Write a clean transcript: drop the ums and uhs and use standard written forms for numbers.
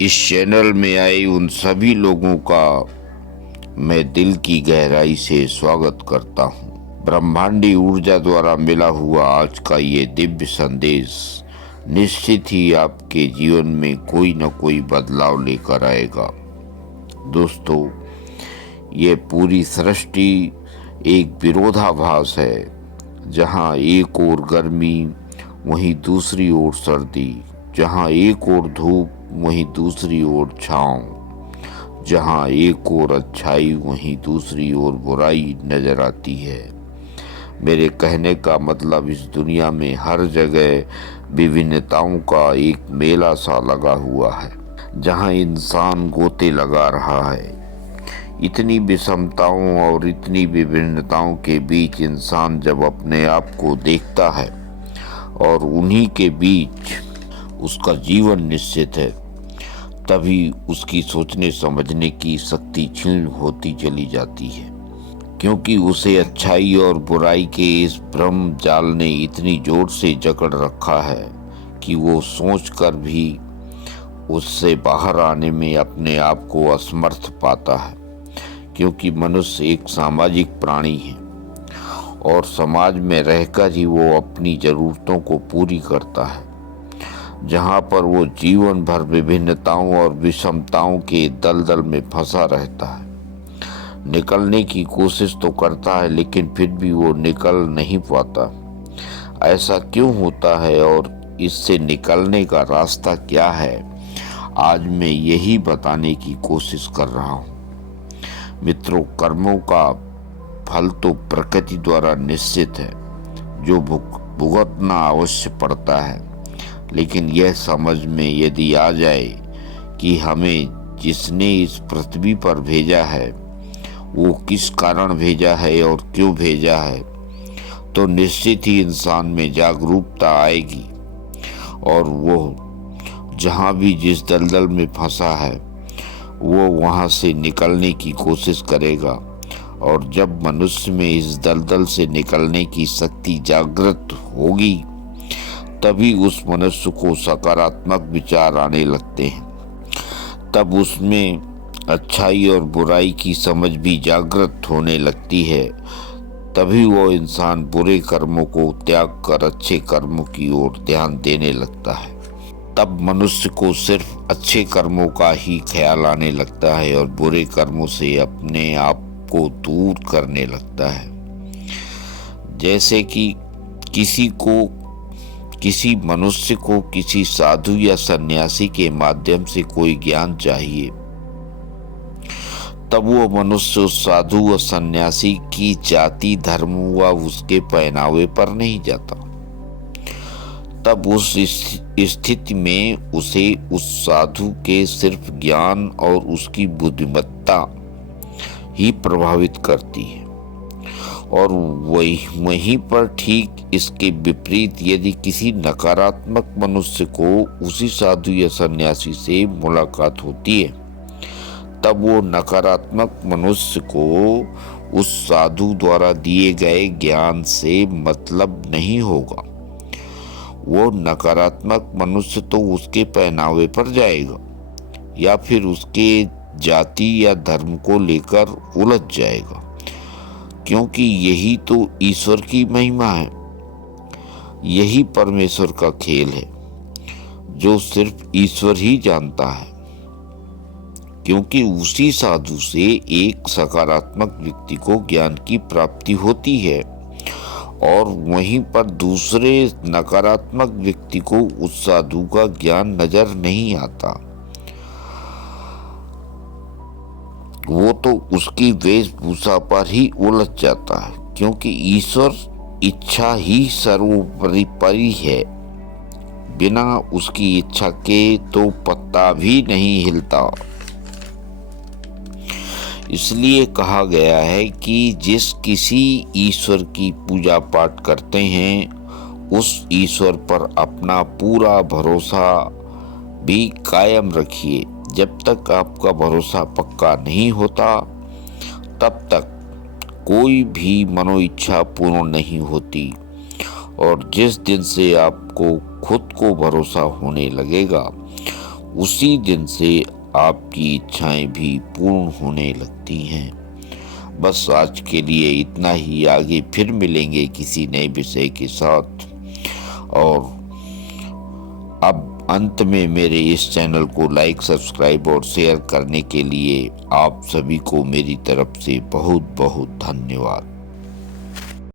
इस चैनल में आए उन सभी लोगों का मैं दिल की गहराई से स्वागत करता हूँ। ब्रह्मांडी ऊर्जा द्वारा मिला हुआ आज का ये दिव्य संदेश निश्चित ही आपके जीवन में कोई न कोई बदलाव लेकर आएगा। दोस्तों, ये पूरी सृष्टि एक विरोधाभास है, जहाँ एक ओर गर्मी वहीं दूसरी ओर सर्दी, जहाँ एक ओर धूप वहीं दूसरी ओर छाँव, जहाँ एक ओर अच्छाई वहीं दूसरी ओर बुराई नजर आती है। मेरे कहने का मतलब इस दुनिया में हर जगह विभिन्नताओं का एक मेला सा लगा हुआ है, जहाँ इंसान गोते लगा रहा है। इतनी विषमताओं और इतनी विभिन्नताओं के बीच इंसान जब अपने आप को देखता है और उन्हीं के बीच उसका जीवन निश्चित है, तभी उसकी सोचने समझने की शक्ति क्षीण होती चली जाती है, क्योंकि उसे अच्छाई और बुराई के इस भ्रम जाल ने इतनी जोर से जकड़ रखा है कि वो सोचकर भी उससे बाहर आने में अपने आप को असमर्थ पाता है। क्योंकि मनुष्य एक सामाजिक प्राणी है और समाज में रहकर ही वो अपनी जरूरतों को पूरी करता है। जहाँ पर वो जीवन भर विभिन्नताओं और विषमताओं के दलदल में फंसा रहता है। निकलने की कोशिश तो करता है, लेकिन फिर भी वो निकल नहीं पाता। ऐसा क्यों होता है और इससे निकलने का रास्ता क्या है, आज मैं यही बताने की कोशिश कर रहा हूँ। मित्रों, कर्मों का फल तो प्रकृति द्वारा निश्चित है, जो भुगतना अवश्य पड़ता है। लेकिन यह समझ में यदि आ जाए कि हमें जिसने इस पृथ्वी पर भेजा है वो किस कारण भेजा है और क्यों भेजा है, तो निश्चित ही इंसान में जागरूकता आएगी और वो जहाँ भी जिस दलदल में फंसा है वो वहाँ से निकलने की कोशिश करेगा। और जब मनुष्य में इस दलदल से निकलने की शक्ति जागृत होगी, तभी उस मनुष्य को सकारात्मक विचार आने लगते हैं। तब उसमें अच्छाई और बुराई की समझ भी जागृत होने लगती है। तभी वो इंसान बुरे कर्मों को त्याग कर अच्छे कर्मों की ओर ध्यान देने लगता है। तब मनुष्य को सिर्फ अच्छे कर्मों का ही ख्याल आने लगता है और बुरे कर्मों से अपने आप को दूर करने लगता है। जैसे कि किसी मनुष्य को किसी साधु या सन्यासी के माध्यम से कोई ज्ञान चाहिए, तब वो मनुष्य उस साधु व सन्यासी की जाति, धर्म व उसके पहनावे पर नहीं जाता। तब उस स्थिति में उसे उस साधु के सिर्फ ज्ञान और उसकी बुद्धिमत्ता ही प्रभावित करती है। और वहीं पर ठीक इसके विपरीत यदि किसी नकारात्मक मनुष्य को उसी साधु या सन्यासी से मुलाकात होती है, तब वो नकारात्मक मनुष्य को उस साधु द्वारा दिए गए ज्ञान से मतलब नहीं होगा। वो नकारात्मक मनुष्य तो उसके पहनावे पर जाएगा या फिर उसके जाति या धर्म को लेकर उलझ जाएगा, क्योंकि यही तो ईश्वर की महिमा है। यही परमेश्वर का खेल है, जो सिर्फ ईश्वर ही जानता है। क्योंकि उसी साधु से एक सकारात्मक व्यक्ति को ज्ञान की प्राप्ति होती है और वहीं पर दूसरे नकारात्मक व्यक्ति को उस साधु का ज्ञान नजर नहीं आता। वो तो उसकी वेशभूषा पर ही उलझ जाता है, क्योंकि ईश्वर इच्छा ही सर्वोपरि है। बिना उसकी इच्छा के तो पत्ता भी नहीं हिलता। इसलिए कहा गया है कि जिस किसी ईश्वर की पूजा पाठ करते हैं, उस ईश्वर पर अपना पूरा भरोसा भी कायम रखिए। जब तक आपका भरोसा पक्का नहीं होता, तब तक कोई भी मनोइच्छा पूर्ण नहीं होती। और जिस दिन से आपको खुद को भरोसा होने लगेगा, उसी दिन से आपकी इच्छाएं भी पूर्ण होने लगती हैं। बस आज के लिए इतना ही। आगे फिर मिलेंगे किसी नए विषय के साथ। और अब अंत में मेरे इस चैनल को लाइक, सब्सक्राइब और शेयर करने के लिए आप सभी को मेरी तरफ से बहुत बहुत धन्यवाद।